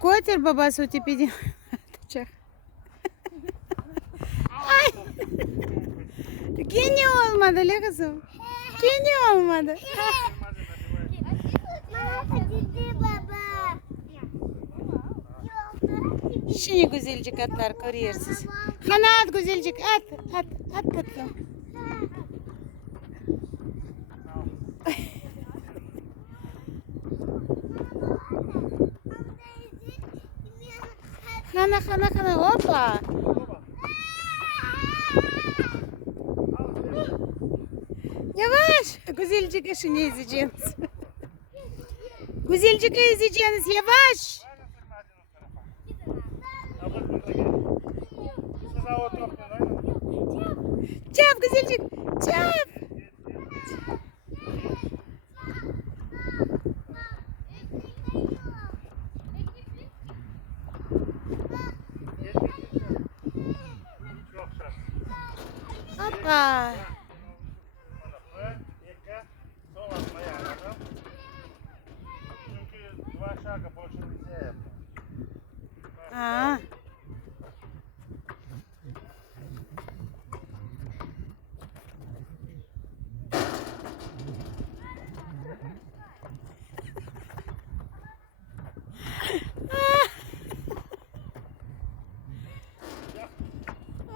Котер babası o tepeden atacak. Ay. Gene olmadı le kızım. Gene olmadı. Şimdi güzelcik atlar görüyorsunuz. Hana at güzelcik at tatlım. Hana hoppa. Yavaş. Güzelcik işini ezeceğiniz. Güzelcik ezeceğiniz yavaş. Çap güzelcik. Çap. Hoppa. Aa.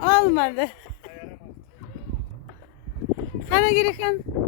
Olmadı. Hana geri kan.